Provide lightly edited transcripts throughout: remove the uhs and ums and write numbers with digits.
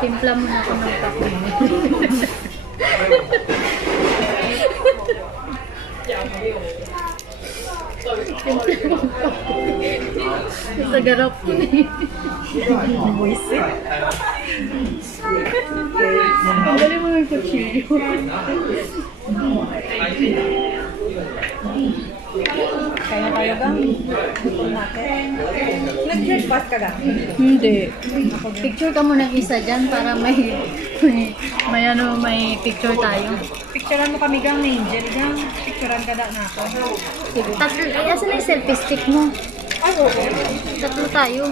Timpla mo na ako ng kape. Sa garap ko eh. Ang galing mo yung kutsilyo. Kaya tayo bang? Nag-breakfast ka ba? Hindi. Picture ka muna isa dyan para may picture tayo. Picturean mo kami gang Angel gang. Picturean ka na ako. Sige. Tatlo. Ay, asan na yung selfie stick mo? Ay, oo. Tatlo tayo.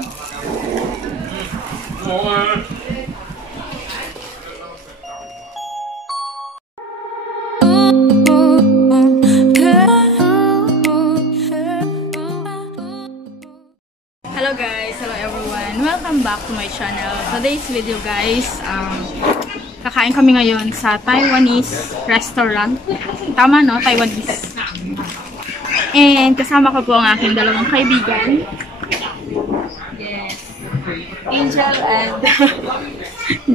Hello guys, hello everyone. Welcome back to my channel. Today's video guys, kakain kami ngayon sa Taiwanese restaurant. Tama no? Taiwanese. And kasama ko po ang aking dalawang kaibigan. Yes. Angel and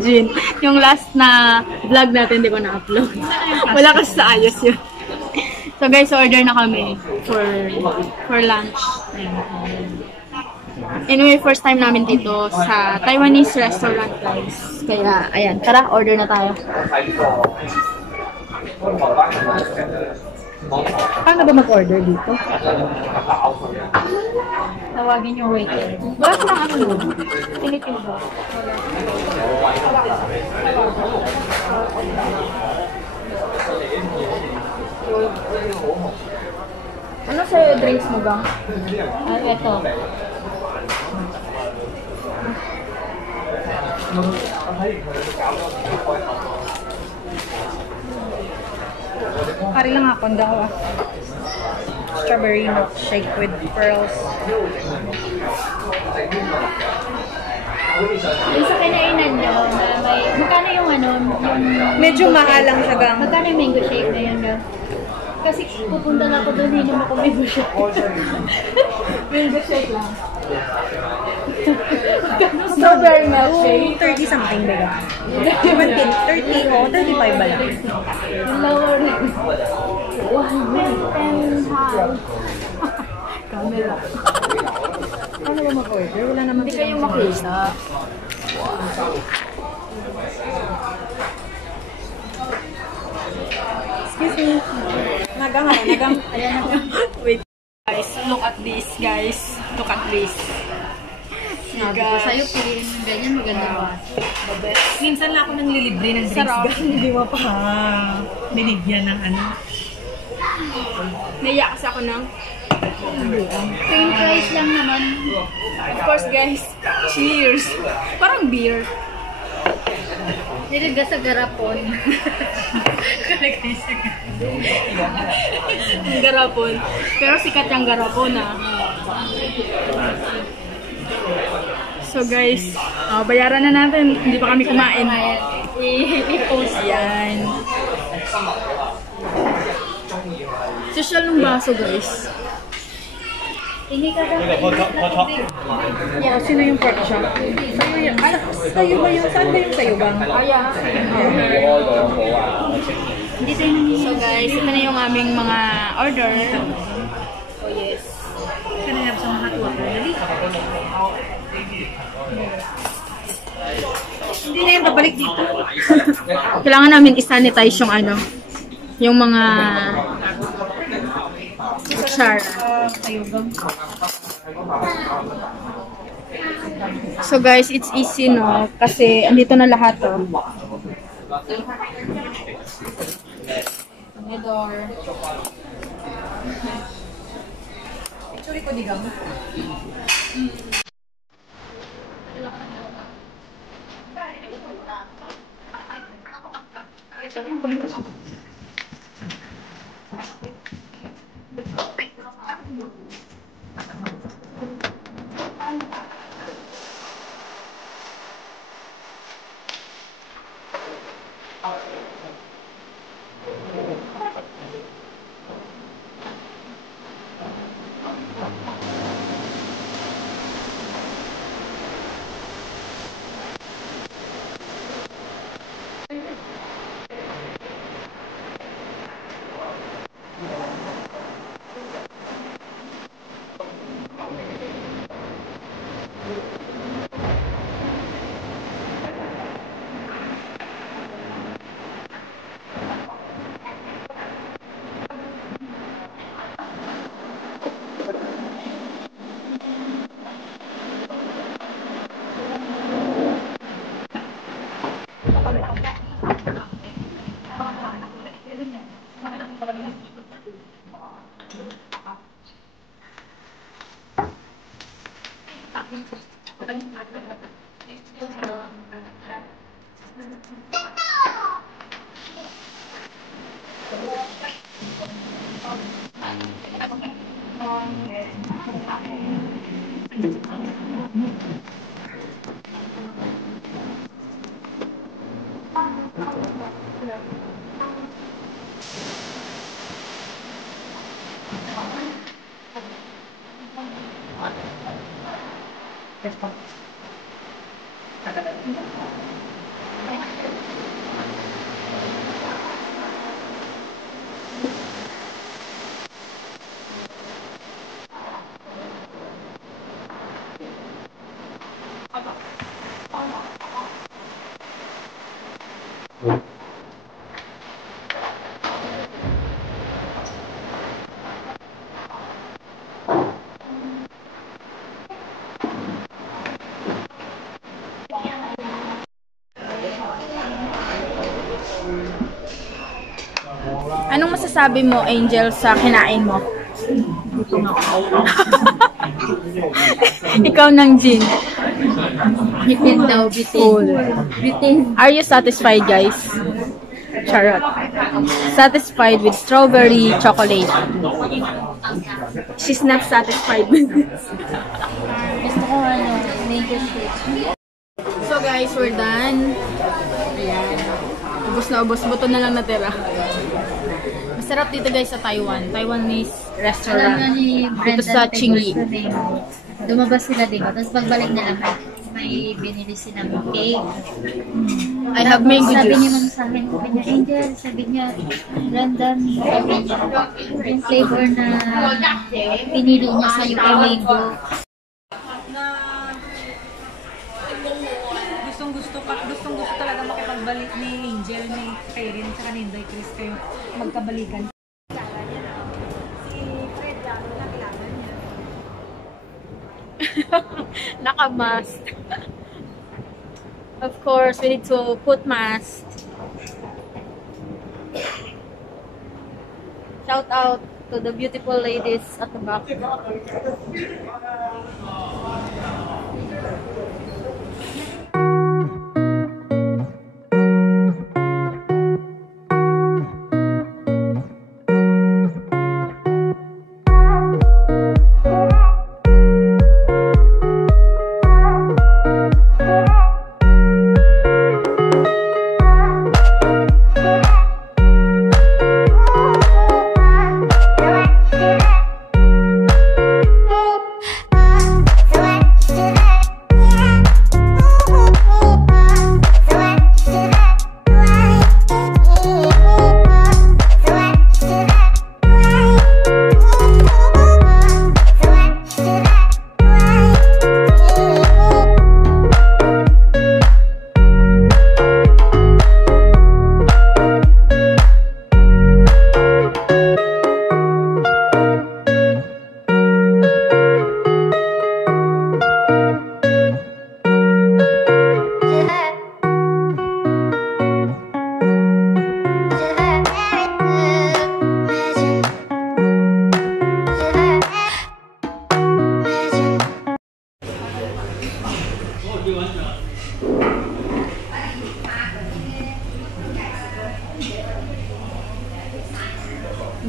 Jin. Yung last na vlog natin, di ko na-upload. Wala kasi sa ayos yun. So guys, order na kami for lunch. Anyway, first time namin dito sa Taiwanese restaurant guys. Kaya, ayan, tara, order na tayo. Paano ba mag-order dito? Tawagin yung waiter. Wala silang ano yun? Tinitin ba? Ano sa'yo drinks mo ba? Eto. Kari lang ako daw strawberry milkshake with pearls. Yung sa kinainan nyo, may, magkano yung ano? Yung Medyo mahal lang siya gang. magkano yung mango shake na yun? Kasi pupunta na ako doon, hindi mo ako mango shake. Mango shake lang. Strawberry milkshake. 30 something ba yan? 30 o 35 ba lang? Yung lower rin. 110 high. Camera. Paano ba mag-order? Wala naman Hindi kayo makita. Excuse me. Nagang. Ayan na. Wait. Guys, look at this guys. Look at this. Sabi ko sa'yo, piliin mo ganyan, maganda ba? Minsan lang ako nang lilibre ng drinks. Sarap. Hindi mo pa binigyan ng ano. Naiya kasi ako ng plain rice lang naman. Of course guys, cheers! Parang beer. Niliga sa garapon. Ang garapon. Pero sikat yung garapon ah. So guys, bayaran na natin. Hindi pa kami kumain. I-post yan. Social ng baso guys. Hindi ka Yeah, sino yung pork chop? Sa'yo yun. Ano? Sa'yo ba yun? Saan ba yung sa'yo bang? So guys, ito na yung aming mga order. Oh yes. Kanina sa mga hot water. Dali. Hindi na yan babalik dito. Kailangan namin i-sanitize yung ano, yung mga kutsara. So guys, it's easy no, kasi andito na lahat to. Medor. Actually ko digam. Anong masasabi mo, Angel, sa kinain mo? Gutom ako. Ikaw ng Jin. Bitin daw, bitin. Bitin. Are you satisfied, guys? Charot. Satisfied with strawberry chocolate. She's not satisfied with this. Gusto ko mango shake. So guys, we're done. Ayan. Ubus na ubus. Buto na lang natira. Masarap dito guys sa Taiwan. Taiwanese restaurant. Dito sa Qingyi. Lumabas sila dito. Tapos pagbalik nila may binili silang cake. I have mango Sabi juice. niya man sa akin, sabi niya, Angel, sabi niya, London, sabi niya, yung flavor na pinili niya sa'yo ay mango. Gustong gusto talaga makipagbalik ni Angel, ni Kairin, tsaka ni Inday Chris kayo magkabalikan. Si Fred lang, nakilala niya. Naka-mask. Of course, we need to put mask. Shout out to the beautiful ladies at the back.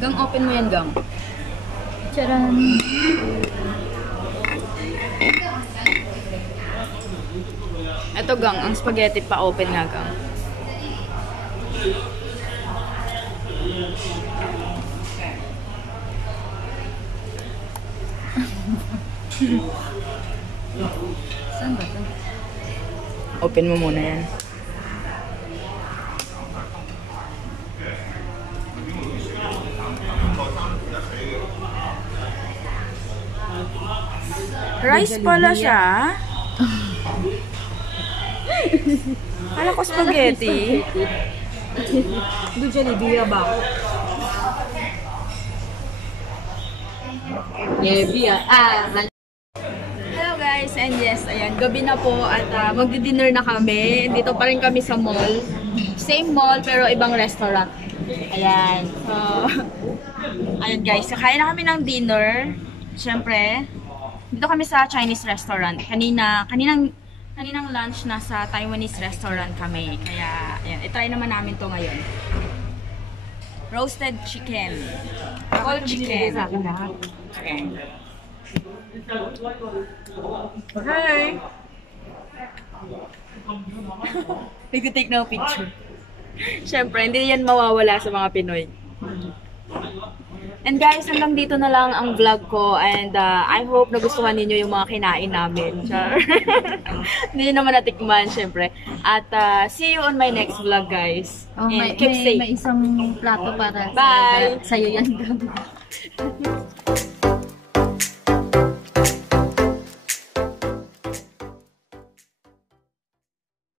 Gang, open mo yan, Gang. Charan. Ito, Gang. Ang spaghetti pa open nga, Gang. Saan ba ito? Open mo muna yan. Rice pala siya. Kala ko spaghetti. Doon Jollibee ba? Hello guys, and yes, ayan, gabi na po at magdi-dinner na kami. Dito pa rin kami sa mall. Same mall pero ibang restaurant. Ayan. So, ayan guys, kakain na kami ng dinner. Siyempre, dito kami sa Chinese restaurant. Kaninang Kaninang lunch nasa Taiwanese restaurant kami. Kaya, ayan, itry naman namin to ngayon. Roasted chicken. Whole chicken. Okay. Hi! Nag-take na picture. Siyempre, hindi yan mawawala sa mga Pinoy. And guys, hanggang dito na lang ang vlog ko. And I hope nagustuhan ninyo yung mga kinain namin. Hindi nyo naman natikman, syempre. At see you on my next vlog, guys. Oh, and keep safe. May isang plato para Bye! sa'yo yan.